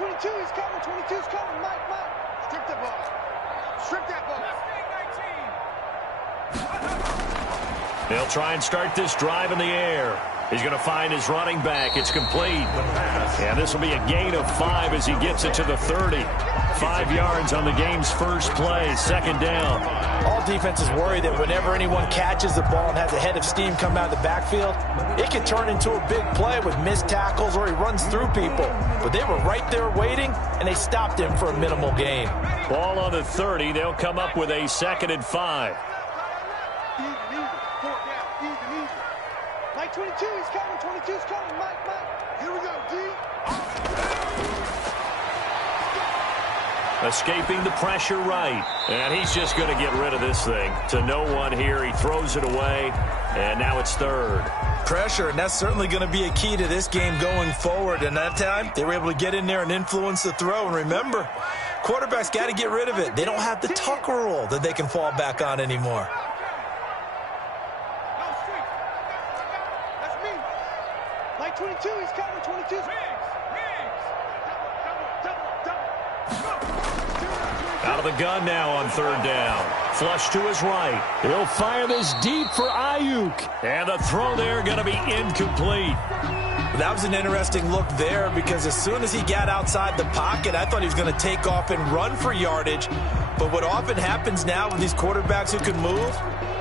22, he's coming. 22's coming. Mike. Strip that ball. Strip that ball. They'll try and start this drive in the air. He's going to find his running back. It's complete. And this will be a gain of 5 as he gets it to the 30. 5 yards on the game's first play. Second down. All defenses worry that whenever anyone catches the ball and has a head of steam come out of the backfield, it can turn into a big play with missed tackles or he runs through people. But they were right there waiting, and they stopped him for a minimal gain. Ball on the 30. They'll come up with a 2nd and 5. Mike 22, he's coming. 22's coming. Mike. Here we go, D. Escaping the pressure right. And he's just going to get rid of this thing. To no one here. He throws it away. And now it's 3rd. Pressure, and that's certainly going to be a key to this game going forward. And that time, they were able to get in there and influence the throw. And remember, quarterbacks got to get rid of it. They don't have the Tucker rule that they can fall back on anymore. That's me. Mike 22, he's coming. 22's Out of the gun now on 3rd down. Flush to his right. He'll fire this deep for Ayuk. And the throw there going to be incomplete. That was an interesting look there because as soon as he got outside the pocket, I thought he was going to take off and run for yardage. But what often happens now with these quarterbacks who can move,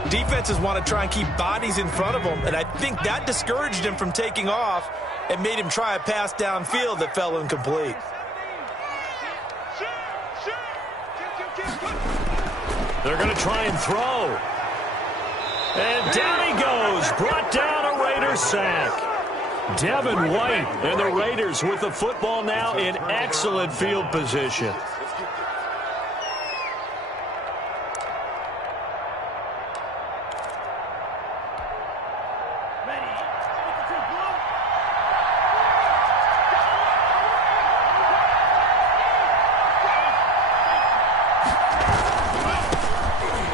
defenses want to try and keep bodies in front of them. And I think that discouraged him from taking off and made him try a pass downfield that fell incomplete. They're going to try and throw. And down he goes. Brought down a Raiders sack. Devin White and the Raiders with the football now in excellent field position.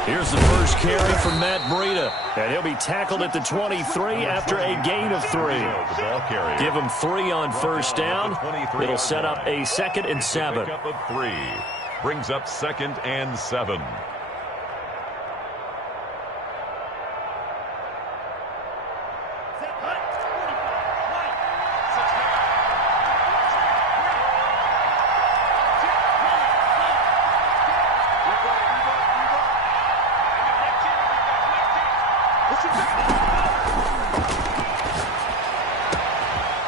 Here's the first carry from Matt Breida, and he'll be tackled at the 23 after a gain of 3. Give him 3 on first down. It'll set up a 2nd and 7. Brings up 2nd and 7.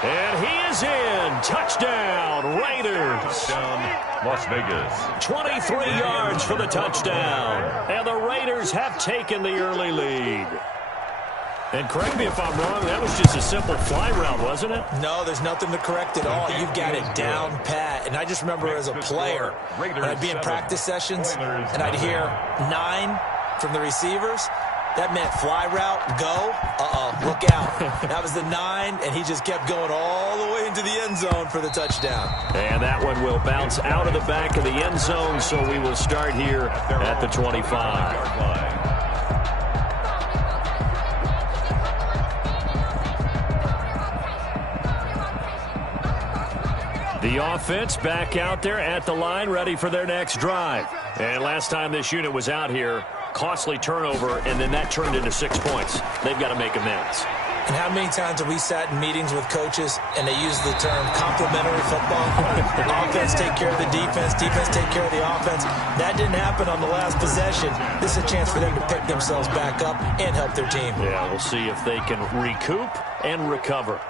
And he is in. Touchdown, Raiders. Las Vegas. 23 yards for the touchdown. And the Raiders have taken the early lead. And correct me if I'm wrong, that was just a simple fly route, wasn't it? No, there's nothing to correct at all. You've got it down pat. And I just remember as a player, when I'd be in practice sessions and I'd hear 9 from the receivers, that meant fly route, go, look out. That was the 9, and he just kept going all the way into the end zone for the touchdown. And that one will bounce out of the back of the end zone, so we will start here at the 25. The offense back out there at the line, ready for their next drive. And last time this unit was out here, costly turnover, and then that turned into 6 points. They've got to make amends. And how many times have we sat in meetings with coaches and they use the term complementary football? Offense take care of the defense, defense take care of the offense. That didn't happen on the last possession. This is a chance for them to pick themselves back up and help their team. Yeah, we'll see if they can recoup and recover.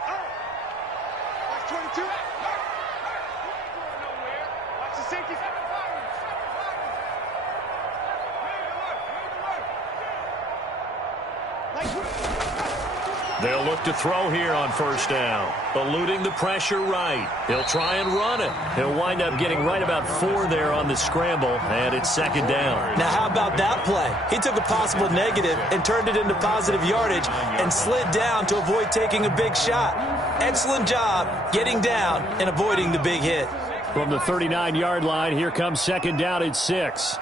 They'll look to throw here on first down. Eluding the pressure right. He'll try and run it. He'll wind up getting right about 4 there on the scramble, and it's 2nd down. Now, how about that play? He took a possible negative and turned it into positive yardage and slid down to avoid taking a big shot. Excellent job getting down and avoiding the big hit. From the 39-yard line, here comes 2nd down at 6.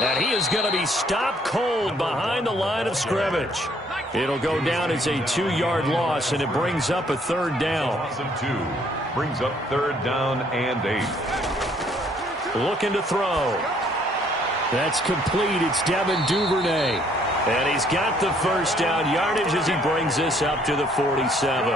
And he is going to be stopped cold behind the line of scrimmage. It'll go down as a 2-yard loss, and it brings up a third down. Loss of 2. Brings up third down and 8. Looking to throw. That's complete. It's Devin Duvernay. And he's got the first down yardage as he brings this up to the 47.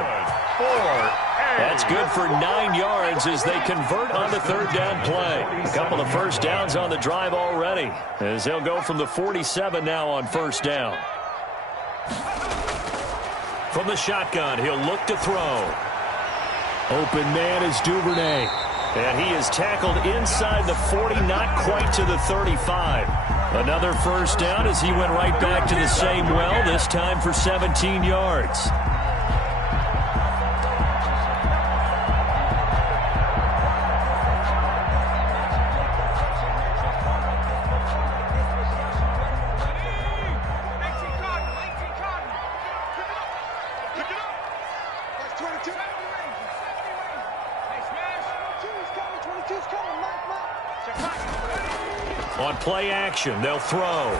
That's good for 9 yards as they convert on the third down play. A couple of first downs on the drive already as they'll go from the 47 now on first down. From the shotgun, he'll look to throw. Open man is Duvernay. And he is tackled inside the 40, not quite to the 35. Another first down as he went right back to the same well, this time for 17 yards. On play action, they'll throw.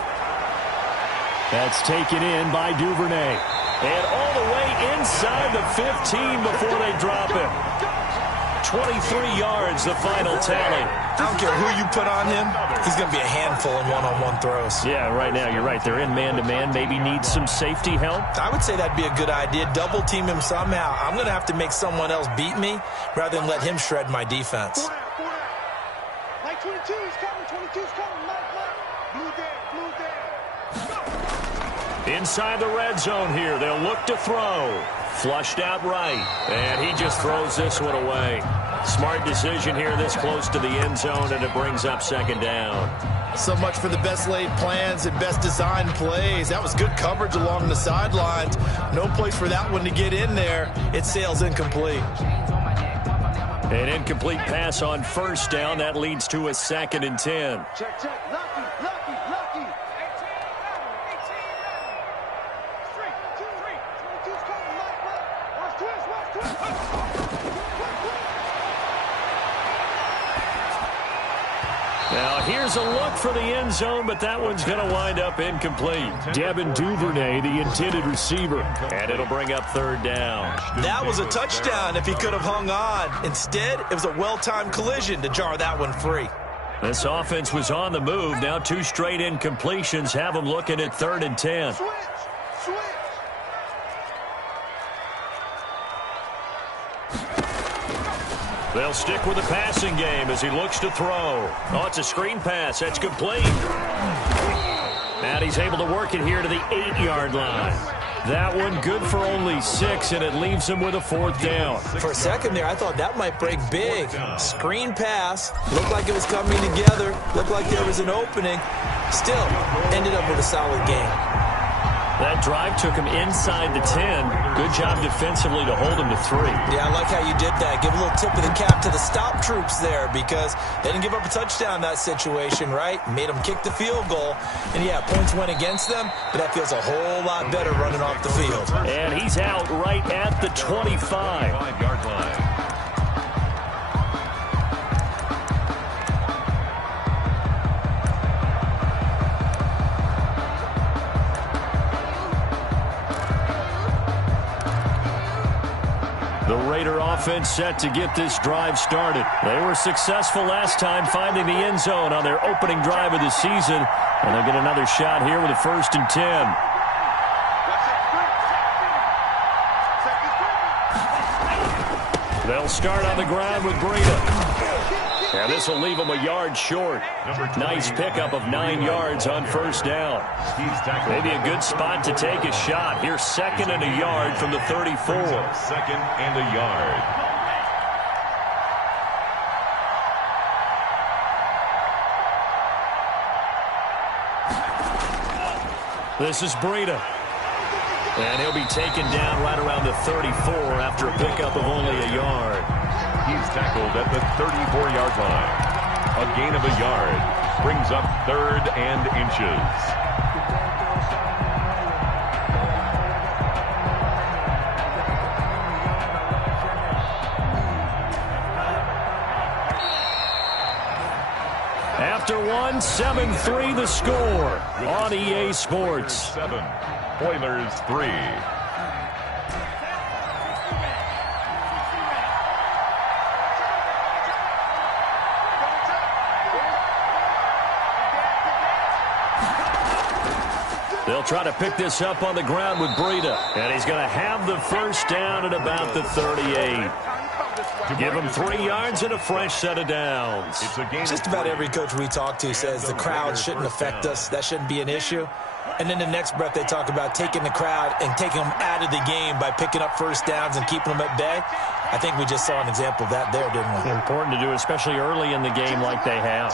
That's taken in by Duvernay. And all the way inside the 15 before they drop him. 23 yards, the final tally. I don't care who you put on him. He's going to be a handful in one-on-one throws. Yeah, right now, you're right. They're in man-to-man. Maybe needs some safety help. I would say that'd be a good idea. Double team him somehow. I'm going to have to make someone else beat me rather than let him shred my defense. Mike 22 is coming. 22's coming. Mike. Blue there. Inside the red zone here. They'll look to throw. Flushed out right. And he just throws this one away. Smart decision here this close to the end zone, and it brings up second down. So much for the best laid plans and best designed plays. That was good coverage along the sidelines. No place for that one to get in there. It sails incomplete. An incomplete pass on first down. That leads to a 2nd and 10. Check. Lucky. 22's coming. Mike. Watch twist. Now here's a look for the end zone, but that one's going to wind up incomplete. Devin Duvernay, the intended receiver, and it'll bring up third down. That was a touchdown if he could have hung on. Instead, it was a well-timed collision to jar that one free. This offense was on the move. Now 2 straight incompletions have them looking at 3rd and 10. Switch. They'll stick with the passing game as he looks to throw. Oh, it's a screen pass. That's complete. And he's able to work it here to the 8-yard line. That one good for only 6, and it leaves him with a 4th down. For a second there, I thought that might break big. Screen pass. Looked like it was coming together. Looked like there was an opening. Still, ended up with a solid game. That drive took him inside the 10. Good job defensively to hold him to 3. Yeah, I like how you did that. Give a little tip of the cap to the stop troops there because they didn't give up a touchdown in that situation, right? Made them kick the field goal. And, yeah, points went against them, but that feels a whole lot better running off the field. And he's out right at the 25. 5-yard line. The Raider offense set to get this drive started. They were successful last time finding the end zone on their opening drive of the season. And they'll get another shot here with a 1st and 10. They'll start on the ground with Breida. And this will leave them a yard short. Nice pickup of 9 yards on first down. Maybe a good spot to take a shot. Here's 2nd and a yard from the 34. 2nd and a yard. This is Breida. And he'll be taken down right around the 34 after a pickup of only a yard. He's tackled at the 34-yard line. A gain of a yard brings up 3rd and inches. After 1, 7-3 the score on EA Sports. 7, Oilers 3. They'll try to pick this up on the ground with Breida. And he's going to have the first down at about the 38. Give him 3 yards and a fresh set of downs. Just about every coach we talk to says the crowd shouldn't affect us. That shouldn't be an issue. And then the next breath they talk about taking the crowd and taking them out of the game by picking up first downs and keeping them at bay. I think we just saw an example of that there, didn't we? Important to do, especially early in the game like they have.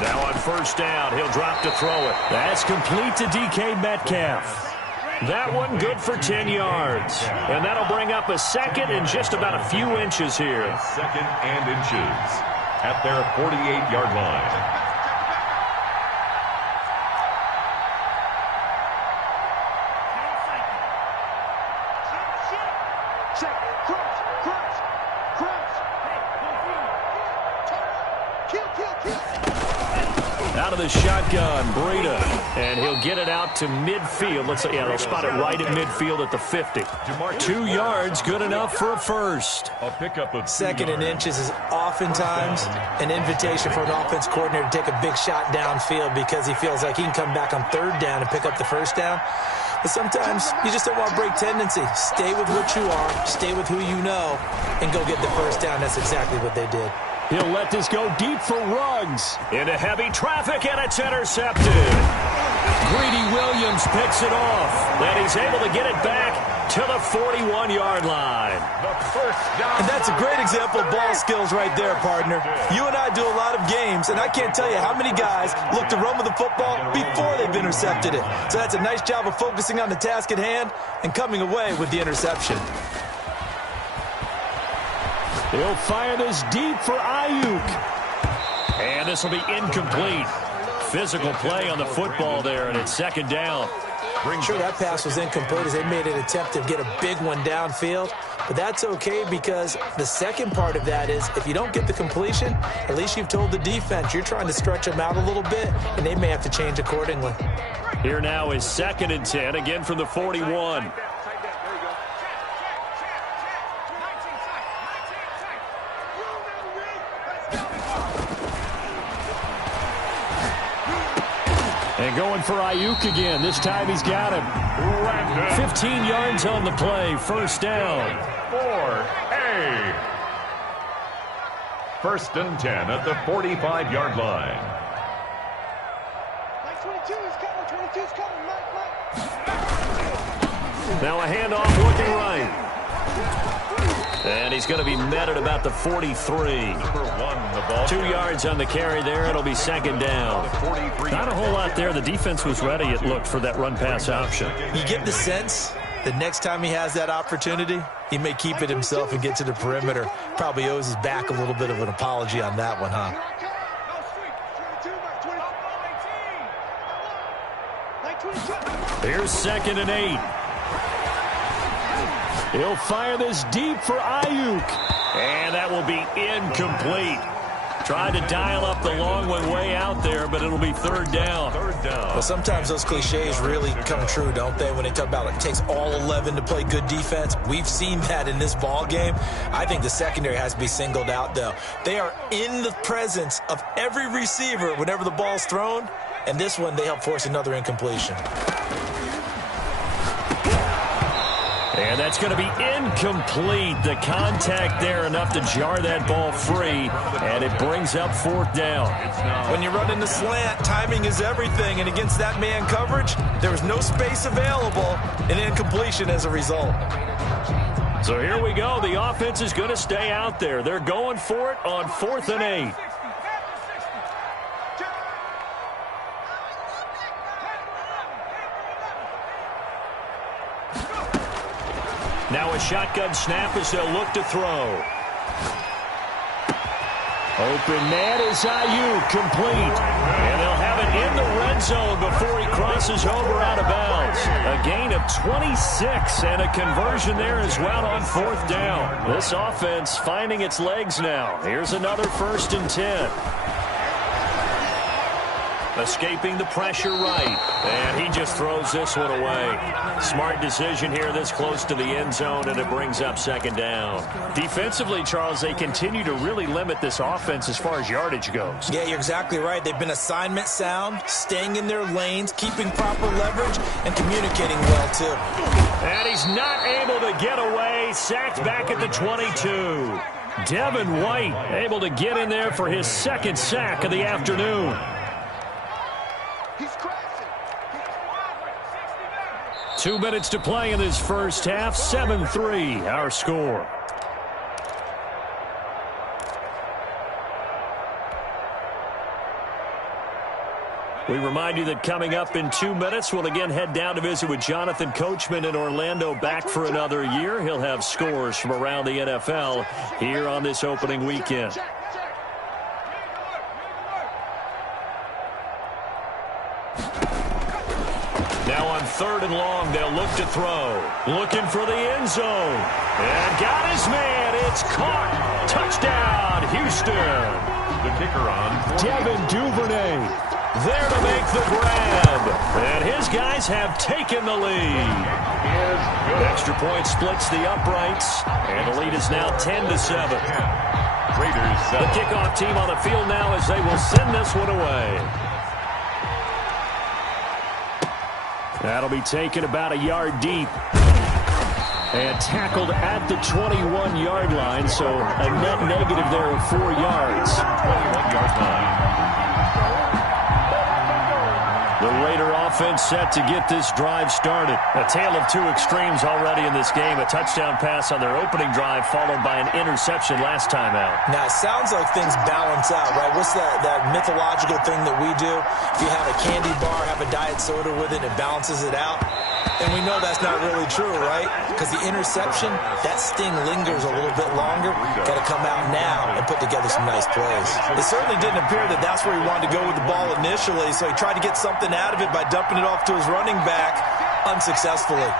Now on first down, he'll drop to throw it. That's complete to DK Metcalf. That one good for 10 yards. And that'll bring up a second and just about a few inches here. Second and inches at their 48-yard line. Out of the shotgun, Breida, and he'll get it out to midfield. Let's say, yeah, they'll spot it right at midfield at the 50. 2 yards, good enough for a first. A pickup of second and inches is oftentimes an invitation for an offense coordinator to take a big shot downfield because he feels like he can come back on third down and pick up the first down. But sometimes you just don't want to break tendency. Stay with what you are, stay with who you know, and go get the first down. That's exactly what they did. He'll let this go deep for Ruggs. Into heavy traffic, and it's intercepted. Greedy Williams picks it off. And he's able to get it back to the 41-yard line. And that's a great example of ball skills right there, partner. You and I do a lot of games, and I can't tell you how many guys look to run with the football before they've intercepted it. So that's a nice job of focusing on the task at hand and coming away with the interception. He'll fire this deep for Ayuk. And this will be incomplete. Physical play on the football there, and it's second down. Sure, that pass was incomplete as they made an attempt to get a big one downfield. But that's okay because the second part of that is if you don't get the completion, at least you've told the defense you're trying to stretch them out a little bit, and they may have to change accordingly. Here now is 2nd and 10, again from the 41. And going for Ayuk again. This time he's got him. 15 yards on the play. First down. 4A. First and 10 at the 45-yard line. Mike 22 is coming. 22 is coming. Mike. Now a handoff looking right. And he's going to be met at about the 43. Number 1, the ball. 2 yards on the carry there. It'll be second down. Not a whole lot there. The defense was ready, it looked, for that run-pass option. You get the sense that next time he has that opportunity, he may keep it himself and get to the perimeter. Probably owes his back a little bit of an apology on that one, huh? Here's 2nd and 8. He'll fire this deep for Ayuk. And that will be incomplete. Tried to dial up the long one way out there, but it'll be third down. Well, sometimes those cliches really come true, don't they, when they talk about it takes all 11 to play good defense. We've seen that in this ball game. I think the secondary has to be singled out, though. They are in the presence of every receiver whenever the ball's thrown, and this one they help force another incompletion. And that's going to be incomplete. The contact there enough to jar that ball free, and it brings up fourth down. When you run in the slant, timing is everything, and against that man coverage, there was no space available, and incompletion as a result. So here we go. The offense is going to stay out there. They're going for it on 4th and 8. Now a shotgun snap as they'll look to throw. Open man is Ayuk, complete. And they'll have it in the red zone before he crosses over out of bounds. A gain of 26 and a conversion there as well on 4th down. This offense finding its legs now. Here's another 1st and 10. Escaping the pressure right. And he just throws this one away. Smart decision here this close to the end zone, and it brings up 2nd down. Defensively, Charles, they continue to really limit this offense as far as yardage goes. Yeah, you're exactly right. They've been assignment sound, staying in their lanes, keeping proper leverage, and communicating well, too. And he's not able to get away. Sacked back at the 22. Devin White able to get in there for his 2nd sack of the afternoon. 2 minutes to play in this first half. 7-3, our score. We remind you that coming up in 2 minutes, we'll again head down to visit with Jonathan Coachman in Orlando, back for another year. He'll have scores from around the NFL here on this opening weekend. Now on 3rd and long, they'll look to throw. Looking for the end zone. And got his man. It's caught. Touchdown, Houston. The kicker on. Devin Duvernay there to make the grab. And his guys have taken the lead. Extra point splits the uprights. And the lead is now 10-7. Raiders 7. The kickoff team on the field now as they will send this one away. That'll be taken about a yard deep. And tackled at the 21-yard line, so a net negative there of 4 yards. 21-yard line. The Raider offense set to get this drive started. A tale of 2 extremes already in this game. A touchdown pass on their opening drive followed by an interception last time out. Now, it sounds like things balance out, right? What's that mythological thing that we do? If you have a candy bar, have a diet soda with it, it balances it out. And we know that's not really true, right? Because the interception, that sting lingers a little bit longer. Got to come out now and put together some nice plays. It certainly didn't appear that that's where he wanted to go with the ball initially, so he tried to get something out of it by dumping it off to his running back unsuccessfully.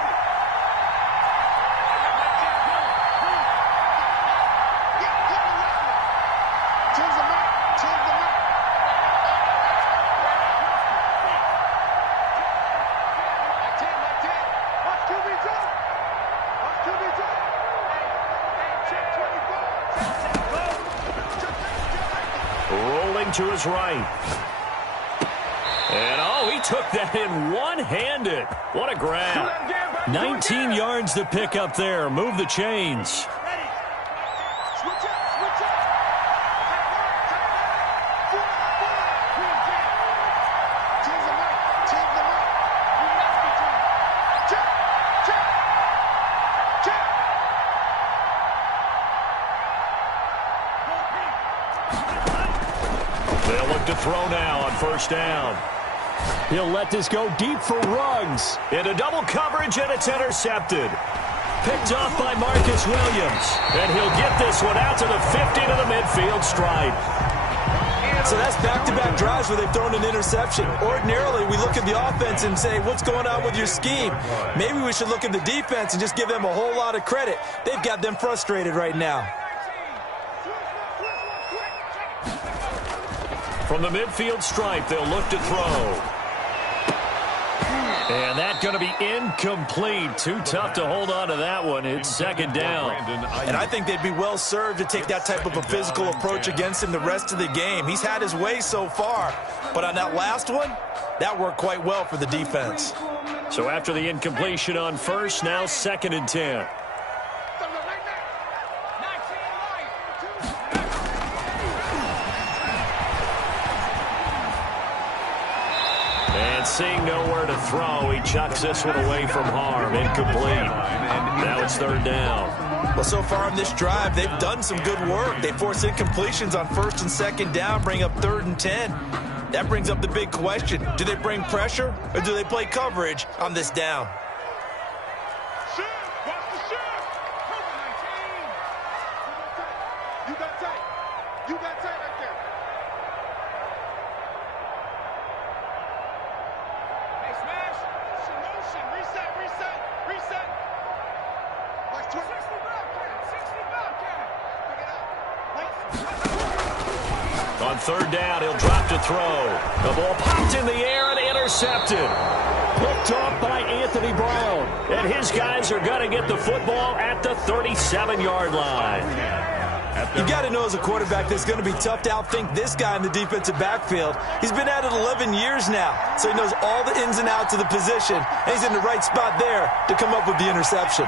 To his right. And, oh, he took that in one-handed. What a grab. 19 yards to pick up there. Move the chains. To throw now on 1st down. He'll let this go deep for Ruggs. Into double coverage, and it's intercepted. Picked off by Marcus Williams. And he'll get this one out to the 50 to the midfield stripe. So that's back-to-back drives where they've thrown an interception. Ordinarily, we look at the offense and say, what's going on with your scheme? Maybe we should look at the defense and just give them a whole lot of credit. They've got them frustrated right now. From the midfield stripe, they'll look to throw. And that's going to be incomplete. Too tough to hold on to that one. It's 2nd down. And I think they'd be well served to take that type of a physical approach against him the rest of the game. He's had his way so far. But on that last one, that worked quite well for the defense. So after the incompletion on 1st, now 2nd and 10. Seeing nowhere to throw, he chucks this one away from harm. Incomplete. Now it's 3rd down. Well, so far on this drive, they've done some good work. They force incompletions on 1st and 2nd down, bring up 3rd and 10. That brings up the big question. Do they bring pressure, or do they play coverage on this down? On third down, he'll drop to throw. The ball popped in the air and intercepted. Picked off by Anthony Brown. And his guys are going to get the football at the 37-yard line. You got to know as a quarterback that it's going to be tough to outthink this guy in the defensive backfield. He's been at it 11 years now, so he knows all the ins and outs of the position, and he's in the right spot there to come up with the interception.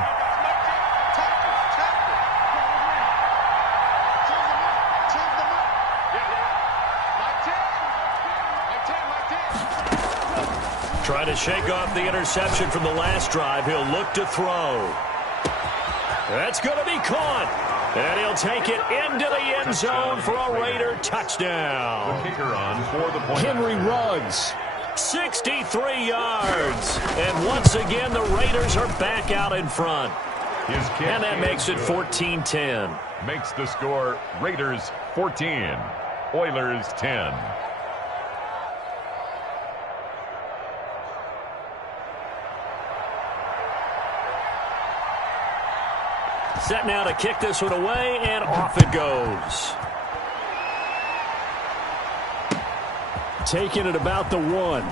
Trying to shake off the interception from the last drive. He'll look to throw. That's going to be caught. And he'll take it into the end zone for a Raider touchdown. The kicker on for the point. Henry Ruggs, 63 yards. And once again, the Raiders are back out in front. His kick and that makes it 14-10. Makes the score Raiders 14, Oilers 10. Set now to kick this one away, and off it goes. Taking it about the 1.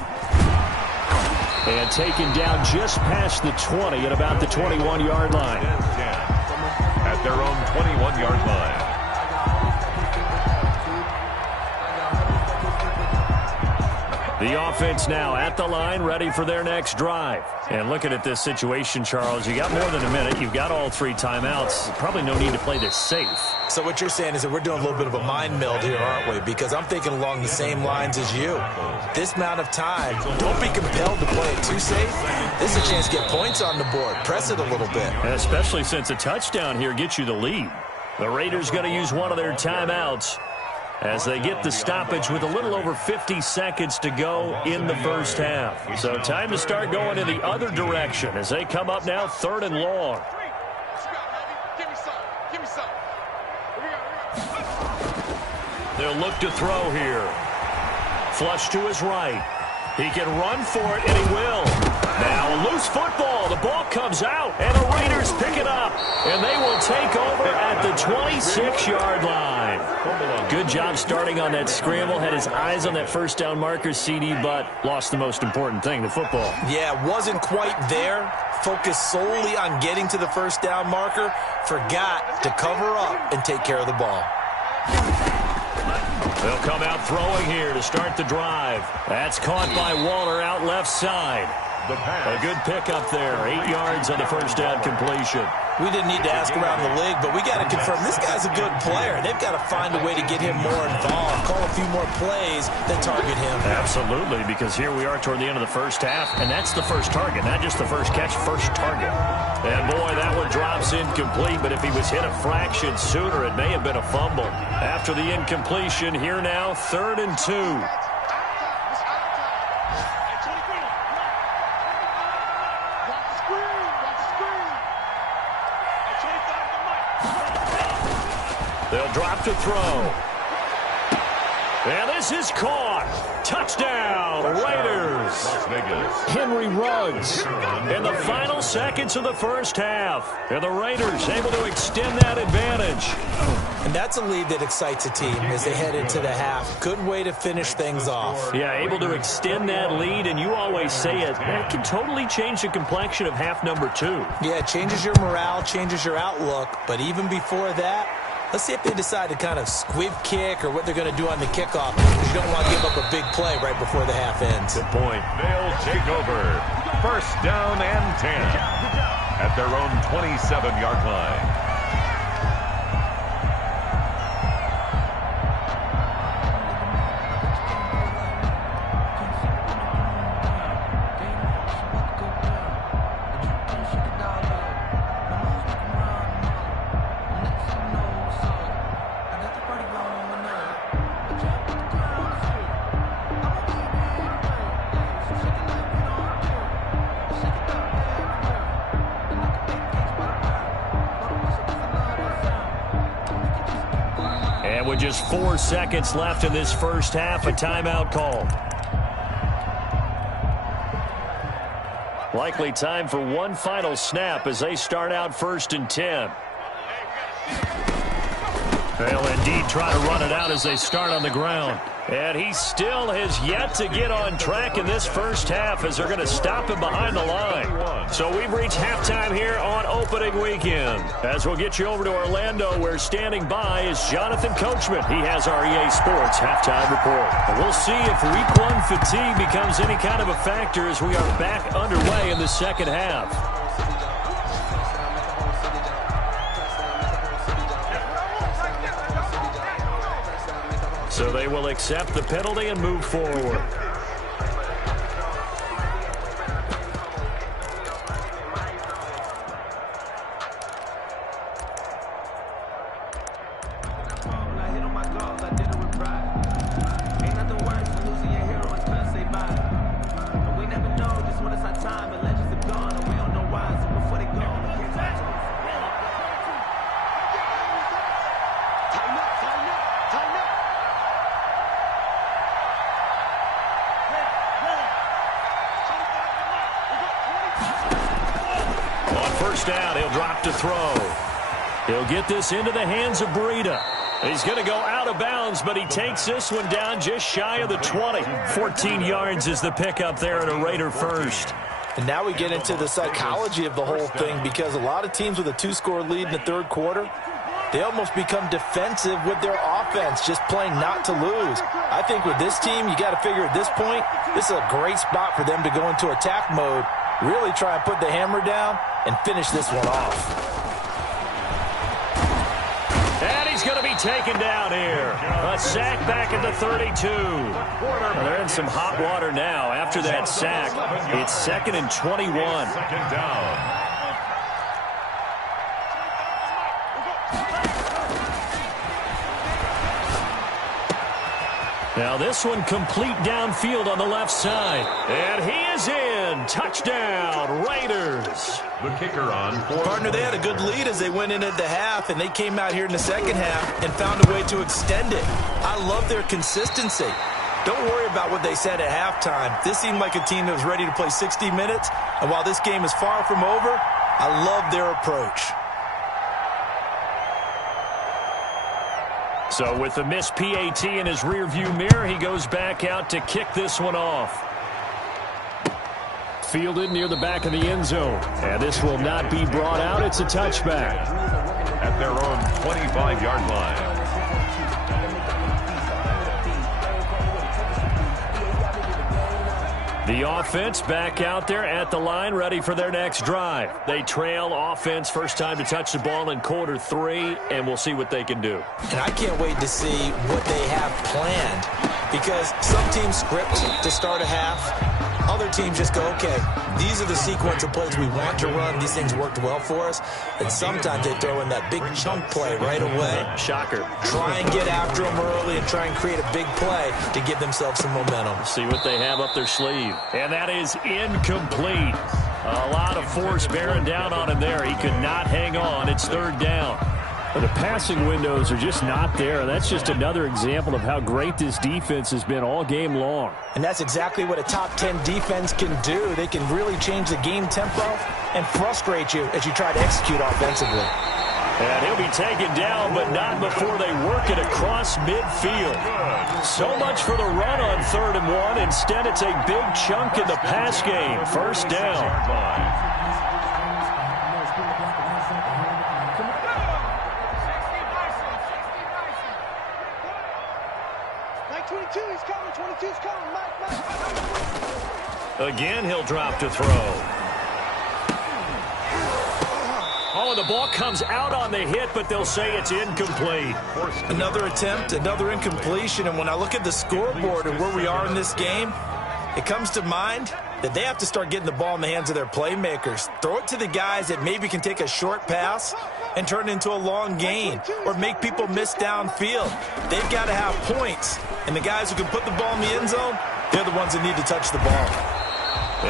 And taken down just past the 20 at about the 21-yard line. 10 at their own 21-yard line. The offense now at the line, ready for their next drive. And looking at this situation, Charles, you got more than a minute. You've got all 3 timeouts. Probably no need to play this safe. So what you're saying is that we're doing a little bit of a mind meld here, aren't we? Because I'm thinking along the same lines as you. This amount of time, don't be compelled to play it too safe. This is a chance to get points on the board. Press it a little bit. And especially since a touchdown here gets you the lead. The Raiders going to use one of their timeouts as they get the stoppage with a little over 50 seconds to go in the first half. So time to start going in the other direction as they come up now 3rd and long. They'll look to throw here. Flush to his right. He can run for it, and he will. Now a loose football. The ball comes out, and the Raiders pick it up. And they will take over at the 26-yard line. Good job starting on that scramble. Had his eyes on that first down marker, CD, but lost the most important thing, the football. Yeah, wasn't quite there. Focused solely on getting to the first down marker. Forgot to cover up and take care of the ball. They'll come out throwing here to start the drive. That's caught by Waller out left side. A good pickup there. 8 yards on the first down completion. We didn't need to ask around the league, but we got to confirm this guy's a good player. They've got to find a way to get him more involved, call a few more plays that target him. Absolutely, because here we are toward the end of the first half, and that's the first target, not just the first catch, first target. And boy, that one drops incomplete, but if he was hit a fraction sooner, it may have been a fumble. After the incompletion, here now, 3rd and 2. They'll drop to throw. And this is caught. Touchdown, Raiders. Las Vegas. Henry Ruggs in the final seconds of the first half. And the Raiders able to extend that advantage. And that's a lead that excites a team as they head into the half. Good way to finish things off. Yeah, able to extend that lead, and you always say it can totally change the complexion of half number 2. Yeah, it changes your morale, changes your outlook. But even before that, let's see if they decide to kind of squib kick or what they're going to do on the kickoff, because you don't want to give up a big play right before the half ends. Good point. They'll take over. First down and 10 at their own 27-yard line. With just 4 seconds left in this first half, a timeout call. Likely time for one final snap as they start out 1st and 10. They'll indeed try to run it out as they start on the ground. And he still has yet to get on track in this first half as they're going to stop him behind the line. So we've reached halftime here on opening weekend. As we'll get you over to Orlando, where standing by is Jonathan Coachman. He has our EA Sports halftime report. And we'll see if week one fatigue becomes any kind of a factor as we are back underway in the second half. So they will accept the penalty and move forward. Down, he'll drop to throw. He'll get this into the hands of Breida. He's going to go out of bounds, but he takes this one down just shy of the 20. 14 yards is the pickup there at a Raider first. And now we get into the psychology of the whole thing, because a lot of teams with a 2-score lead in the third quarter, they almost become defensive with their offense, just playing not to lose. I think with this team, you got to figure at this point, this is a great spot for them to go into attack mode, really try and put the hammer down and finish this one off. And he's going to be taken down here. A sack back at the 32. Well, they're in some hot water now. After that sack, it's 2nd and 21. Second down. Now this one complete downfield on the left side. And he is in. Touchdown, Raiders. The kicker on. Partner, they had a good lead as they went in at the half, and they came out here in the second half and found a way to extend it. I love their consistency. Don't worry about what they said at halftime. This seemed like a team that was ready to play 60 minutes, and while this game is far from over, I love their approach. So with the missed PAT in his rearview mirror, he goes back out to kick this one off. Fielded near the back of the end zone. And this will not be brought out. It's a touchback. At their own 25-yard line. The offense back out there at the line, ready for their next drive. They trail offense, first time to touch the ball in quarter 3, and we'll see what they can do. And I can't wait to see what they have planned, because some teams script to start a half. Other teams just go, okay, these are the sequence of plays we want to run. These things worked well for us. And sometimes they throw in that big chunk play right away. Shocker. Try and get after them early and try and create a big play to give themselves some momentum. See what they have up their sleeve. And that is incomplete. A lot of force bearing down on him there. He could not hang on. It's third down. But the passing windows are just not there. That's just another example of how great this defense has been all game long. And that's exactly what a top 10 defense can do. They can really change the game tempo and frustrate you as you try to execute offensively. And he'll be taken down, but not before they work it across midfield. So much for the run on 3rd and 1. Instead, it's a big chunk in the pass game. First down. 22, he's coming, 22's coming, Mike. Again, he'll drop to throw. Oh, the ball comes out on the hit, but they'll say it's incomplete. Another attempt, another incompletion, and when I look at the scoreboard and where we are in this game, it comes to mind that they have to start getting the ball in the hands of their playmakers. Throw it to the guys that maybe can take a short pass and turn it into a long gain or make people miss downfield. They've got to have points, and the guys who can put the ball in the end zone, they're the ones that need to touch the ball.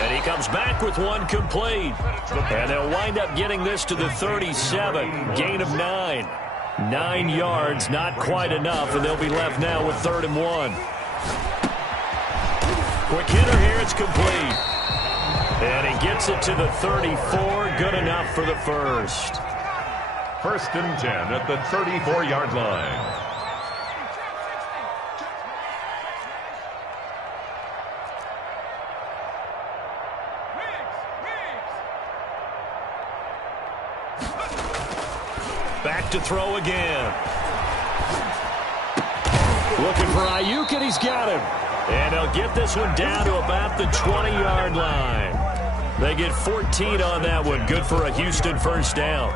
And he comes back with one complete. And they'll wind up getting this to the 37. Gain of 9. 9 yards, not quite enough, and they'll be left now with 3rd and 1. Quick hitter here, it's complete. And he gets it to the 34. Good enough for the first. First and 10 at the 34-yard line. Back to throw again. Looking for Ayuk, and he's got him. And they'll get this one down to about the 20-yard line. They get 14 on that one. Good for a Houston first down.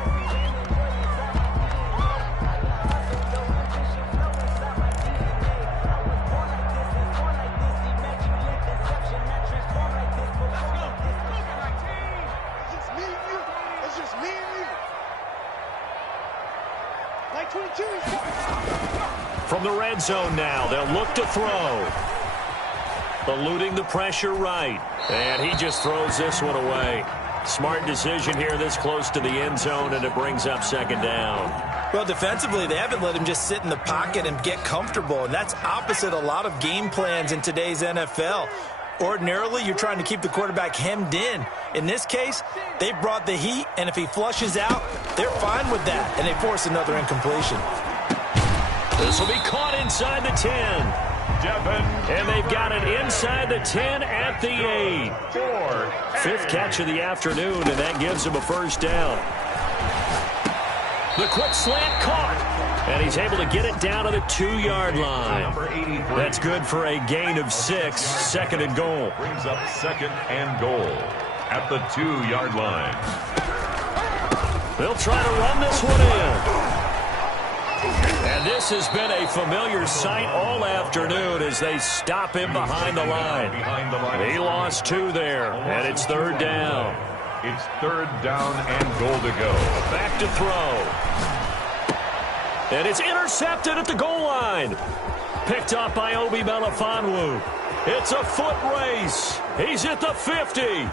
From the red zone now, they'll look to throw. Eluding the pressure right. And he just throws this one away. Smart decision here this close to the end zone, and it brings up second down. Well, defensively, they haven't let him just sit in the pocket and get comfortable, and that's opposite a lot of game plans in today's NFL. Ordinarily, you're trying to keep the quarterback hemmed in. In this case, they brought the heat, and if he flushes out, they're fine with that, and they force another incompletion. This will be caught inside the 10. And they've got it inside the 10 at the 8. Fifth catch of the afternoon, and that gives him a first down. The quick slant caught. And he's able to get it down to the 2-yard line. That's good for a gain of 6. Second and goal. Brings up second and goal at the 2-yard line. They'll try to run this one in. And this has been a familiar sight all afternoon as they stop him behind the line. He lost 2 there, and it's third down. It's third down and goal to go. Back to throw. And it's intercepted at the goal line. Picked up by Obi Melifonwu. It's a foot race. He's at the 50.